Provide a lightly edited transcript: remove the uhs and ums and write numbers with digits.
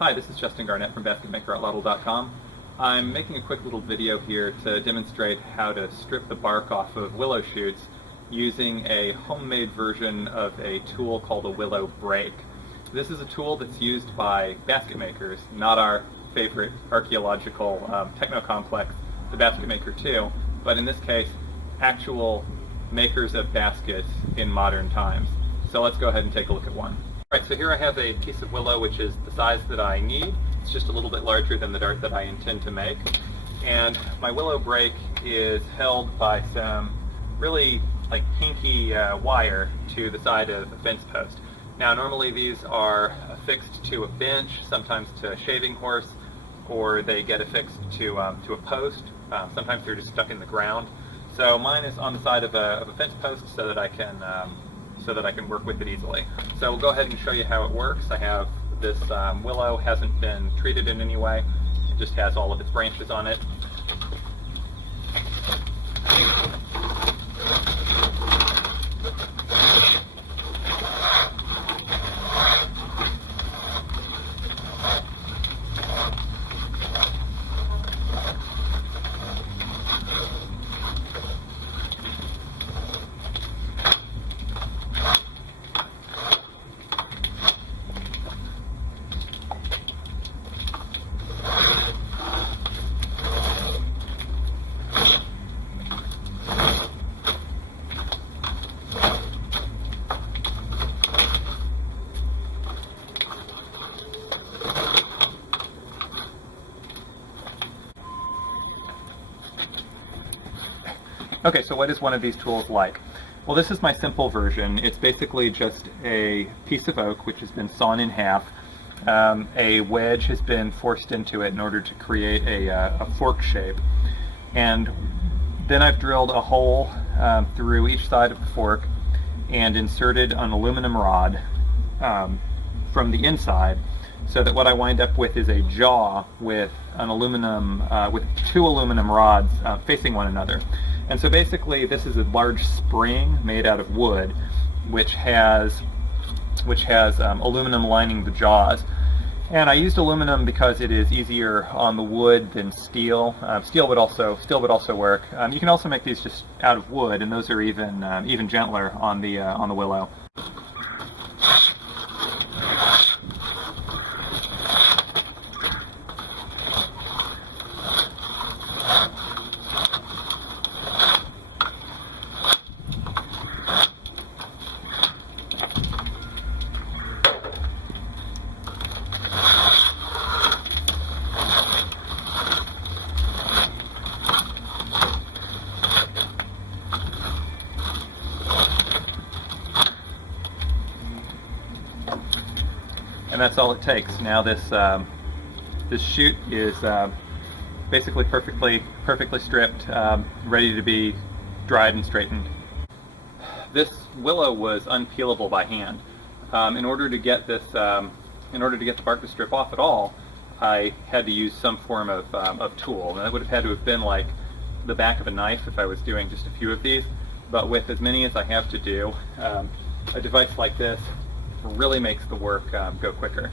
Hi, this is Justin Garnett from basketmakeroutloudle.com. I'm making a quick little video here to demonstrate how to strip the bark off of willow shoots using a homemade version of a tool called a willow brake. This is a tool that's used by basket makers, not our favorite archaeological techno-complex, the Basket Maker 2, but in this case, actual makers of baskets in modern times. So let's go ahead and take a look at one. Alright, so here I have a piece of willow which is the size that I need. It's just a little bit larger than the dart that I intend to make. And my willow brake is held by some really hinky wire to the side of a fence post. Now normally these are affixed to a bench, sometimes to a shaving horse, or they get affixed to a post. Sometimes they're just stuck in the ground. So mine is on the side of a fence post so that I can work with it easily. So we'll go ahead and show you how it works. I have this willow, hasn't been treated in any way. It just has all of its branches on it. Okay, so what is one of these tools like? Well, this is my simple version. It's basically just a piece of oak which has been sawn in half. A wedge has been forced into it in order to create a fork shape. And then I've drilled a hole through each side of the fork and inserted an aluminum rod from the inside, so that what I wind up with is a jaw with with two aluminum rods facing one another. And so basically this is a large spring made out of wood which has aluminum lining the jaws. And I used aluminum because it is easier on the wood than steel. Steel would also work. You can also make these just out of wood, and those are even gentler on the willow. And that's all it takes. Now this shoot is basically perfectly stripped, ready to be dried and straightened. This willow was unpeelable by hand. In order to get the bark to strip off at all, I had to use some form of tool. And that would have had to have been like the back of a knife if I was doing just a few of these. But with as many as I have to do, a device like this really makes the work go quicker.